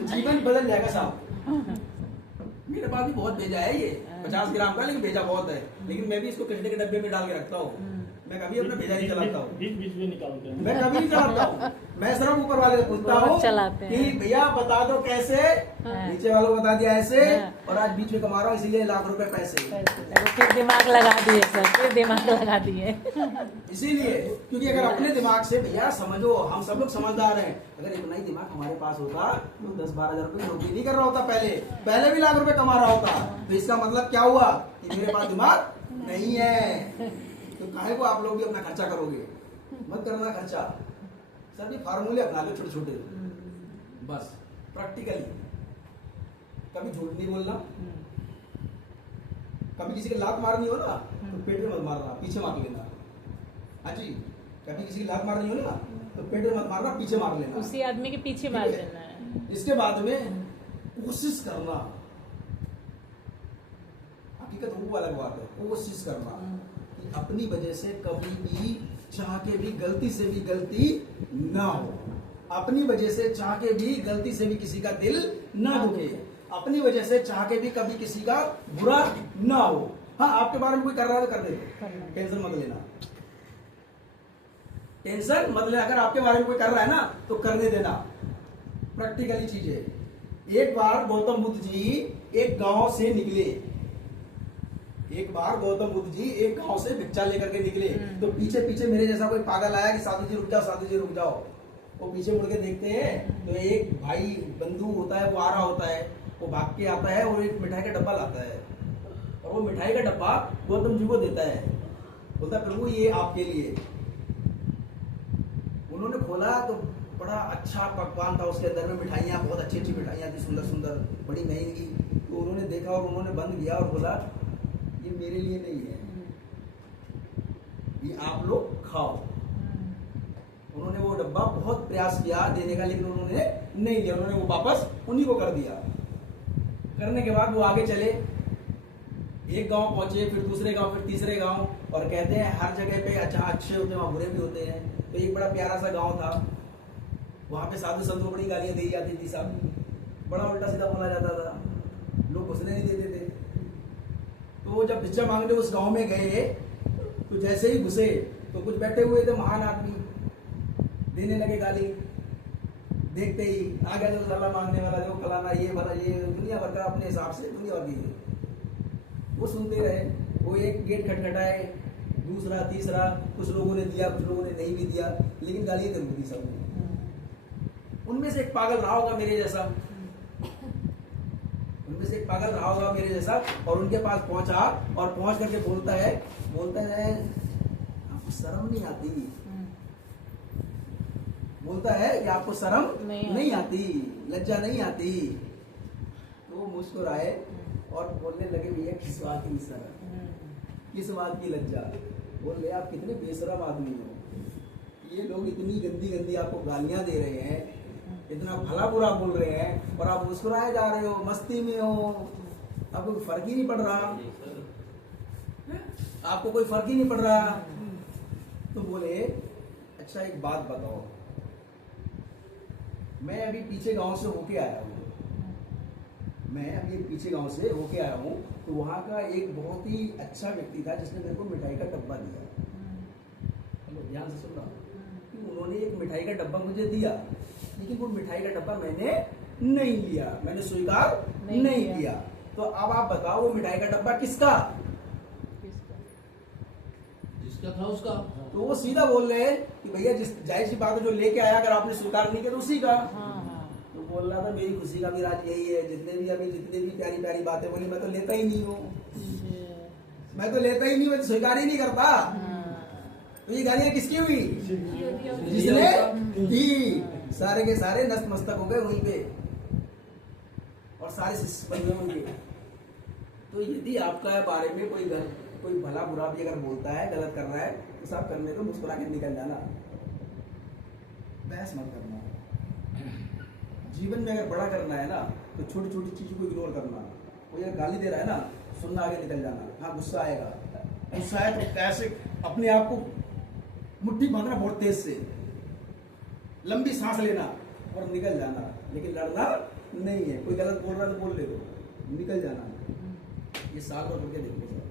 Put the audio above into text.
तो जीवन बदल जाएगा साहब। मेरे पास भी बहुत भेजा है ये 50 ग्राम का, लेकिन भेजा बहुत है, लेकिन मैं भी इसको कचरे के डब्बे में डाल के रखता हूँ। मैं कभी अपना भेजा नहीं चलाता हूँ, बीच बीच में निकालते हैं। मैं कभी नहीं चलाता हूँ। मैं सिर्फ ऊपर वाले से पूछता हूँ कि भैया बता दो कैसे, नीचे वालों को बता दिया ऐसे, और आज बीच में कमा रहा हूँ इसीलिए लाख रुपए पैसे। फिर दिमाग लगा दिए सर, फिर दिमाग लगा दिए। इसीलिए क्योंकि अगर अपने दिमाग से भैया समझो, हम सब लोग समझदार हैं, अगर इतना ही दिमाग हमारे पास होता तो 10-12 हजार रुपये नौकरी नहीं कर रहा होता, पहले भी लाख रुपए कमा रहा होता। तो इसका मतलब क्या हुआ कि मेरे पास दिमाग नहीं है। तो काहे को आप लोग भी अपना खर्चा करोगे, मत करना खर्चा। सर ये फार्मूले अपना लो छोटे छोटे, बस प्रैक्टिकली। कभी झूठ नहीं बोलना, कभी किसी के लात मारनी हो ना तो पेट में मत मारना, पीछे मार लेना। हाँ जी, कभी किसी की लात मारनी हो ना तो पेट में मत मारना, पीछे मार लेना, उसी आदमी के पीछे मार देना है। इसके बाद में कोशिश करना, हकीकत वो अलग बात है, कोशिश करना कि अपनी वजह से कभी भी चाह के भी गलती से भी गलती ना हो, अपनी वजह से चाह के भी गलती से भी किसी का दिल ना दुखे, अपनी वजह से चाह के भी कभी किसी का बुरा ना हो। हाँ, आपके बारे में कोई कर रहा है तो कर दे, टेंशन मत लेना, टेंशन मत लेना। अगर आपके बारे में कोई कर रहा है ना तो करने देना, प्रैक्टिकली चीज है। एक बार गौतम बुद्ध जी एक गांव से निकले, एक बार गौतम बुद्ध जी एक गांव से भिक्षा लेकर के निकले, तो पीछे पीछे मेरे जैसा कोई पागल आया कि साधु जी रुक जाओ, साधु जी रुक जाओ। वो पीछे मुड़ के देखते हैं तो एक भाई बंधु होता है, वो आ रहा होता है, वो भाग के आता है और एक मिठाई का डब्बा लाता है, और वो मिठाई का डब्बा गौतम जी को देता है, बोलता है प्रभु ये आपके लिए। उन्होंने खोला तो बड़ा अच्छा पकवान था, उसके अंदर में मिठाइयाँ, बहुत अच्छी अच्छी मिठाइयाँ थी, सुंदर सुंदर, बड़ी महंगी। तो उन्होंने देखा और उन्होंने बंद किया और बोला ये मेरे लिए नहीं है, ये आप लोग खाओ। उन्होंने वो डब्बा बहुत प्रयास किया देने का, लेकिन उन्होंने नहीं दिया, उन्होंने वो वापस उन्हीं को कर दिया। करने के बाद वो आगे चले, एक गांव पहुंचे, फिर दूसरे गांव, फिर तीसरे गांव, और कहते हैं हर जगह पे अच्छा अच्छे होते हैं वहां बुरे भी होते हैं। तो एक बड़ा प्यारा सा गांव था, वहां पे साधु संतों को बड़ी गालियां दी जाती थी, साहब बड़ा उल्टा सीधा बोला जाता था, लोग घुसने नहीं देते थे। तो वो जब भिक्षा मांगने उस गांव में गए तो जैसे ही घुसे तो कुछ बैठे हुए थे महान आदमी, देने लगे गाली। देखते ही आ गया जो साला मांगने वाला, जो फलाना ये भला, ये दुनिया भर का अपने हिसाब से दुनिया भर की। वो सुनते रहे, वो एक गेट खटखटाए, दूसरा तीसरा, कुछ लोगों ने दिया, कुछ लोगों ने नहीं भी दिया, लेकिन गालियां जरूर दी सबने। उनमें से एक पागल रहा होगा मेरे जैसा, उनमें से एक पागल रहा होगा मेरे जैसा, और उनके पास पहुंचा और पहुंच करके बोलता है आपको शर्म नहीं आती, बोलता है कि आपको शर्म नहीं आती, लज्जा नहीं आती। तो वो मुस्कुराए और बोलने लगे भैया किस बात की शर्म, किस बात की लज्जा। बोले आप कितने बेशरम आदमी हो, ये लोग इतनी गंदी गंदी आपको गालियां दे रहे हैं, इतना भला बुरा बोल रहे हैं, और आप मुस्कुराए जा रहे हो, मस्ती में हो, आपको कोई फर्क ही नहीं पड़ रहा, आपको कोई फर्क ही नहीं पड़ रहा। तो बोले अच्छा एक बात बताओ, मैं अभी पीछे गांव से होके आया हूँ, मैं अभी पीछे गांव से होके आया हूँ, तो वहाँ का एक बहुत ही अच्छा व्यक्ति था जिसने मेरे को मिठाई का डब्बा दिया। हेलो, ध्यान से सुनना, कि उन्होंने एक मिठाई का डब्बा मुझे दिया, लेकिन वो मिठाई का डब्बा मैंने नहीं लिया, मैंने स्वीकार नहीं किया। तो अब आप बताओ वो मिठाई का डब्बा किसका? जिसका था उसका। तो वो सीधा बोल रहे हैं कि भैया जिस जाहिर सी बात है जो लेके आया, अगर आपने स्वीकार नहीं किया तो उसी का। तो बोल रहा था मेरी खुशी का भी राज यही है, जितने भी प्यारी प्यारी बातें बोली मैं तो लेता ही नहीं हूँ, मैं तो लेता ही नहीं, मैं तो स्वीकार ही नहीं करता। तो ये गालियां किसकी हुई? जिसने दी, सारे के सारे नस्त मस्तक हो गए वहीं पे, और सारे शिष्य बन गए होंगे। तो यदि आपका बारे में कोई भला बुरा भी अगर बोलता है, गलत कर रहा है, तो सब करने को मुस्कुरा के निकल जाना, बहस मत करना। जीवन में अगर बड़ा करना है ना तो छोटी छोटी चीजों को इग्नोर करना। कोई अगर गाली दे रहा है ना, सुनना, आगे निकल जाना। हाँ गुस्सा आएगा, गुस्सा है तो कैसे अपने आप को मुट्ठी बांधना बहुत तेज से, लंबी सांस लेना और निकल जाना। लेकिन लड़ना नहीं है। कोई गलत बोल रहा है तो बोल ले दो, निकल जाना। ये साल भर करके देखो सर।